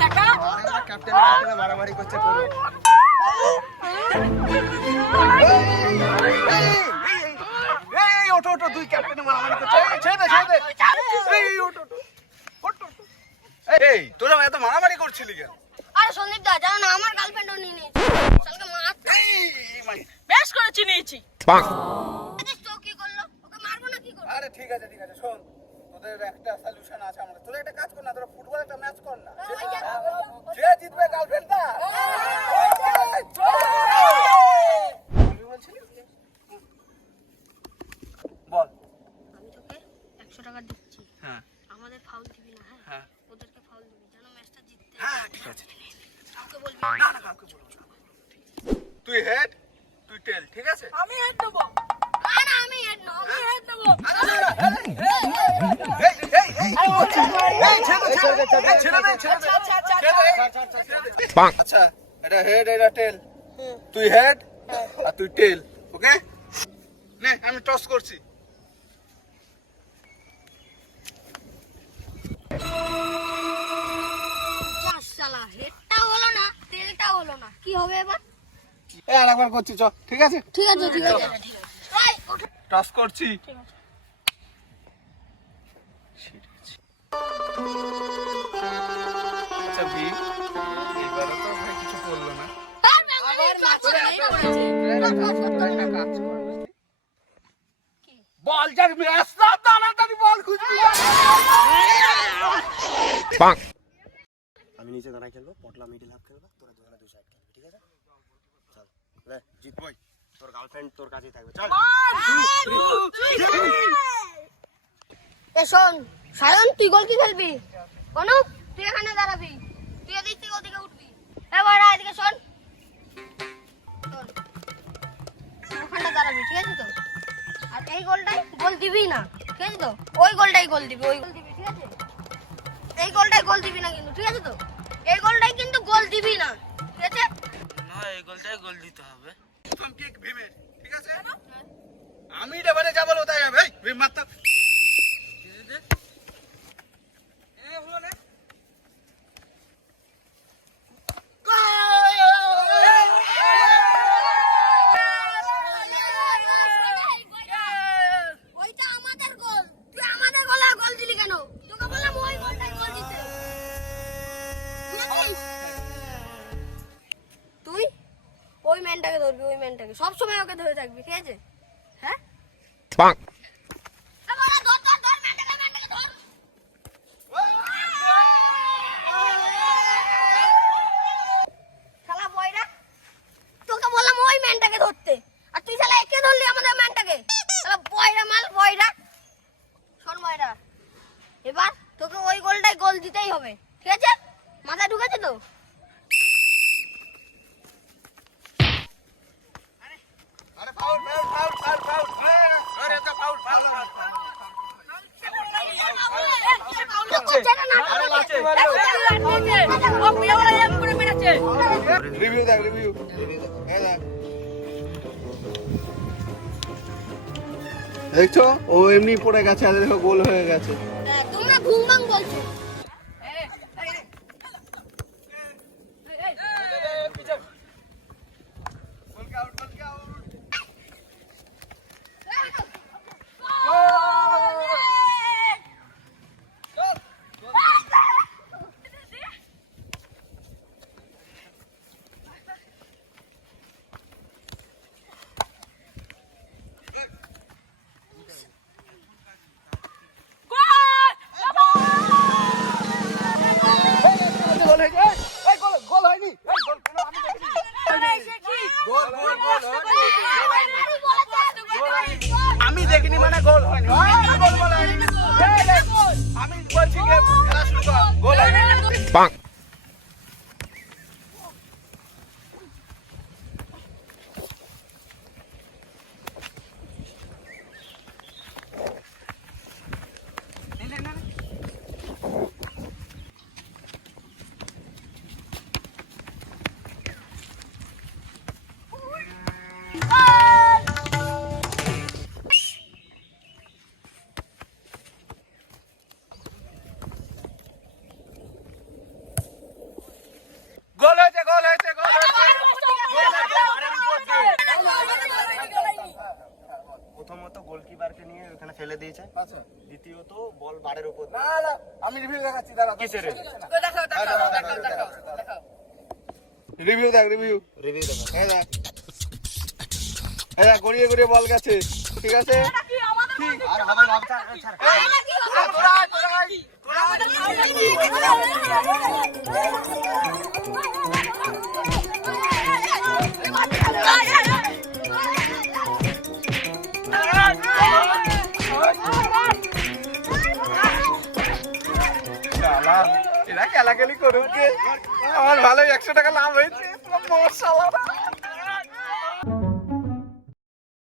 ঠেকা ক্যাপ্টেন মারামারি করছে করুন। এই ওঠো ওঠো, দুই ক্যাপ্টেন মারামারি করছে। এই ছেড়ে দে ছেড়ে দে। এই ওঠো ওঠো ওঠো। এই তোরা এত মারামারি করছিলি কেন? আরে সন্দীপ দা জানো না আমার গার্লফ্রেন্ডও নিয়ে নিয়েছে। শালকে মার। বেশ করে চিনিয়েছি। আরে তো কি করলো? ওকে মারবো না কি করব? আরে ঠিক আছে শোন, তোদের একটা সলিউশন আছে আমাদের। তোরা একটা কাজ কর না, তোরা ফুটবল একটা ম্যাচ কর না। যে জিতবে গার্লফ্রেন্ডটা। বল। আমি তোকে 100 টাকা দিচ্ছি। হ্যাঁ আমাদের ফাউল দিবি না, হ্যাঁ? হ্যাঁ ওদেরকে ফাউল দিবি যেন ম্যাচটা জিততে। হ্যাঁ ঠিক আছে। কাউকে বলবি না না কাউকে বলবো না। তুই হেড, তুই টেল, ঠিক আছে? আমি হেড দেবো। না না আমি হেড নব, আমি হেড দেব। আচ্ছা এটা হেড এটা টেল, তুই হেড আর তুই টেল, ওকে? নে আমি টস করছি। শালা হেডটা হলো না, তেলটা হলো না, কি হবে এবার? আর একবার করছি, চ। ঠিক আছে ঠিক আছে ঠিক আছে। এই ওঠো। টস করছি। ঠিক আছে। আচ্ছা ভি, এবারে তো ভাই কিছু করলো না। তার বাঙালি চলে একটা কাজ কর, বল যাক ম্যাচ না তাড়াতাড়ি বল খুঁজবি। আমি নিচে দাঁড়াই খেলবো, পটলা মিডিল হাফ খেলবো, তোরা দুজনে দুই সাইড খেলবি, ঠিক আছে? চল রে জিতবই, তোর গার্লফ্রেন্ড তোর কাছেই থাকবে। চল এ শোন সায়ন, তুই গোল কি খেলবি? অনু তুই এখানে দাঁড়াবি, তুই এদিক থেকে ওদিকে উঠবি। এবার এদিকে শোন, শোন ওখানটা দাঁড়াবি, ঠিক আছে তো? আর এই গোলটাই গোল দিবি না, ঠিক আছে তো? ওই গোলটাই গোল দিবি, ওই গোল দিবি, ঠিক আছে? এই গোলটাই গোল দিবি না কিন্তু, ঠিক আছে তো? এই গোলটাই কিন্তু গোল দিবি না, ঠিক আছে? না এই গোলটাই গোল দিতে হবে। প্রথম কিক ভীমের, ঠিক আছে? আমি এবারে যা বলবো তাই হবে। এই ভীম মারতো। ওইটা আমাদের গোল, তুই আমাদের গোলে গোল দিলি কেন? তোকে বললাম ওই গোলটাই গোল দিতে। বুঝেছিস? তুই ওই ম্যানটাকে ধরবি, ওই ম্যানটাকে সব সময় ওকে ধরে থাকবি, ঠিক আছে? হ্যাঁ এবার ধর ধর ধর ম্যানটাকে ধর। শালা বয়রা, তোকে বললাম ওই ম্যানটাকে ধরতে, আর তুই শালা একে ধরলি আমাদের ম্যানটাকে। শালা বয়রা মাল বয়রা। শোন বয়রা, এবার তোকে ওই গোলটাই গোল দিতেই হবে, ঠিক আছে? মাথায় ঢুকেছে তো? আরে foul foul foul foul foul. আরে এটা ফাউল ফাউল ফাউল। রিভিউ দেখ রিভিউ। দেখছো ও এমনি পড়ে গেছে, আর দেখো গোল হয়ে গেছে। তোমরা ঘুম ভাঙ বলছো। আমি দেখিনি মানে গোল হয়নি। গোল হয়নি। আমি বলছি খেলা শুরু কর, গোল হয়নি। পাড়ের উপর না না আমি রিভিউ দেখাচ্ছি দাঁড়া কিসের রিভিউ দেখ রিভিউ রিভিউ দেখো এই দেখ এই দেখ গড়িয়ে গড়িয়ে বল গেছে ঠিক আছে এটা কি আমাদের কি? আর হবে না ছাড় তোরা আয়, তোরা আয়। শালা, এরা খেলাখেলি করুক গে। আমার ভালোই 100 টাকা লাভ হয়েছে। শালা